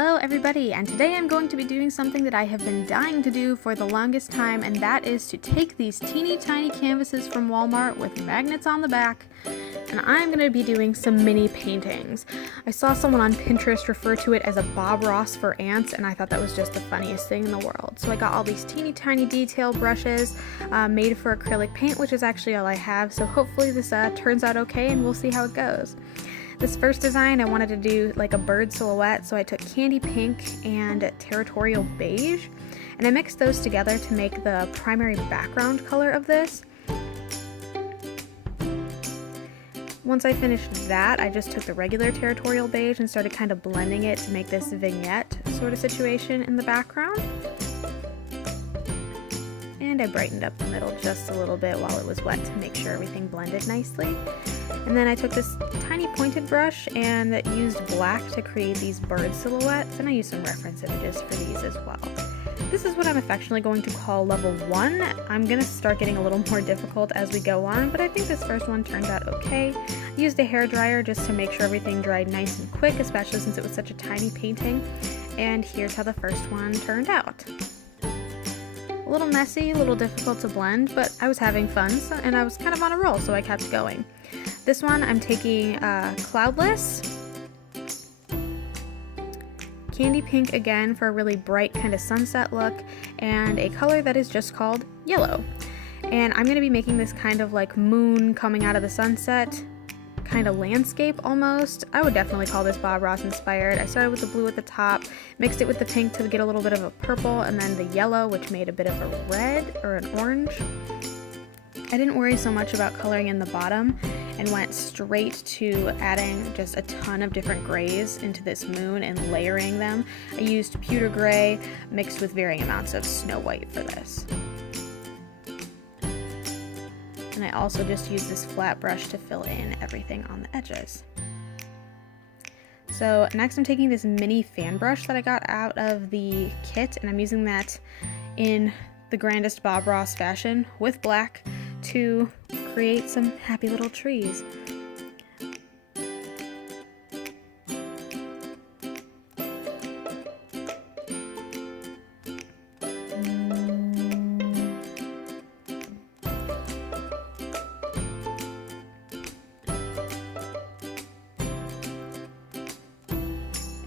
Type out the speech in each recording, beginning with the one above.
Hello everybody, and today I'm going to be doing something that I have been dying to do for the longest time, and that is to take these teeny tiny canvases from Walmart with magnets on the back, and I'm going to be doing some mini paintings. I saw someone on Pinterest refer to it as a Bob Ross for ants, and I thought that was just the funniest thing in the world. So I got all these teeny tiny detail brushes made for acrylic paint, which is actually all I have, so hopefully this turns out okay and we'll see how it goes. This first design I wanted to do like a bird silhouette, so I took candy pink and territorial beige, and I mixed those together to make the primary background color of this. Once I finished that, I just took the regular territorial beige and started kind of blending it to make this vignette sort of situation in the background. And I brightened up the middle just a little bit while it was wet to make sure everything blended nicely. And then I took this tiny pointed brush and used black to create these bird silhouettes, and I used some reference images for these as well. This is what I'm affectionately going to call level 1. I'm going to start getting a little more difficult as we go on, but I think this first one turned out okay. I used a hairdryer just to make sure everything dried nice and quick, especially since it was such a tiny painting. And here's how the first one turned out. A little messy, a little difficult to blend, but I was having fun, and I was kind of on a roll, so I kept going. This one I'm taking Cloudless, candy pink again for a really bright kind of sunset look, and a color that is just called yellow. And I'm going to be making this kind of like moon coming out of the sunset kind of landscape almost. I would definitely call this Bob Ross inspired. I started with the blue at the top, mixed it with the pink to get a little bit of a purple, and then the yellow, which made a bit of a red or an orange. I didn't worry so much about coloring in the bottom and went straight to adding just a ton of different grays into this moon and layering them. I used pewter gray mixed with varying amounts of snow white for this. And I also just used this flat brush to fill in everything on the edges. So next I'm taking this mini fan brush that I got out of the kit, and I'm using that in the grandest Bob Ross fashion with black to create some happy little trees.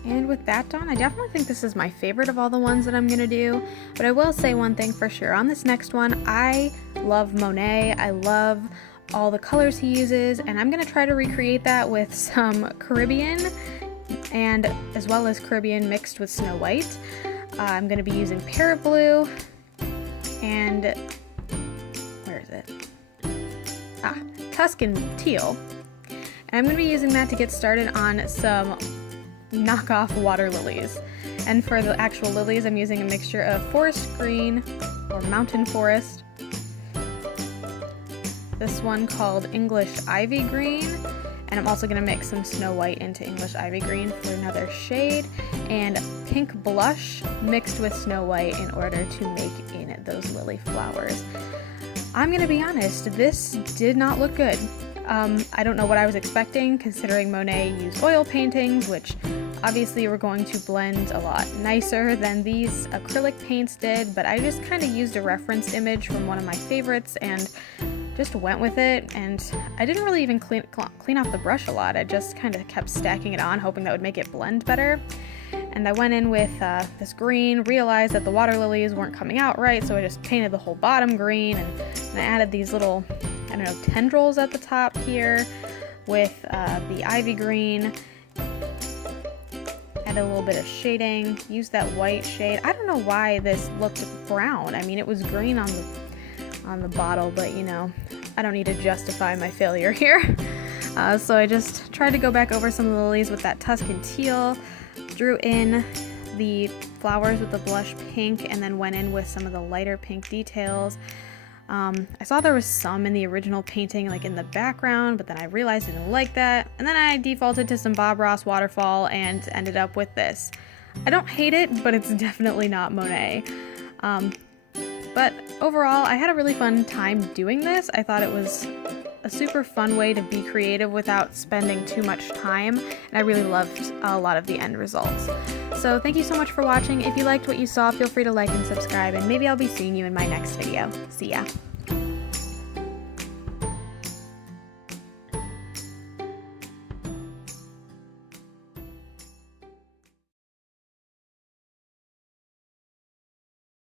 And with that done, I definitely think this is my favorite of all the ones that I'm going to do, but I will say one thing for sure. On this next one, I love Monet. I love all the colors he uses, and I'm going to try to recreate that with some Caribbean, and as well as Caribbean mixed with Snow White. I'm going to be using Parrot Blue, and where is it? Tuscan Teal. And I'm going to be using that to get started on some knockoff water lilies. And for the actual lilies, I'm using a mixture of forest green or mountain forest, this one called English Ivy Green, and I'm also going to mix some Snow White into English Ivy Green for another shade, and pink blush mixed with Snow White in order to make in those lily flowers. I'm going to be honest, this did not look good. I don't know what I was expecting, considering Monet used oil paintings, which obviously were going to blend a lot nicer than these acrylic paints did, but I just kind of used a reference image from one of my favorites and just went with it, and I didn't really even clean off the brush a lot. I just kind of kept stacking it on, hoping that would make it blend better. And I went in with this green, realized that the water lilies weren't coming out right, so I just painted the whole bottom green, and I added these little, I don't know, tendrils at the top here with the ivy green. Added a little bit of shading, used that white shade. I don't know why this looked brown. I mean, it was green on the bottle, but you know, I don't need to justify my failure here. So I just tried to go back over some of the lilies with that Tuscan Teal, drew in the flowers with the blush pink, and then went in with some of the lighter pink details. I saw there was some in the original painting, like in the background, but then I realized I didn't like that, and then I defaulted to some Bob Ross waterfall and ended up with this. I don't hate it, but it's definitely not Monet. But overall, I had a really fun time doing this. I thought it was a super fun way to be creative without spending too much time, and I really loved a lot of the end results. So thank you so much for watching. If you liked what you saw, feel free to like and subscribe, and maybe I'll be seeing you in my next video. See ya!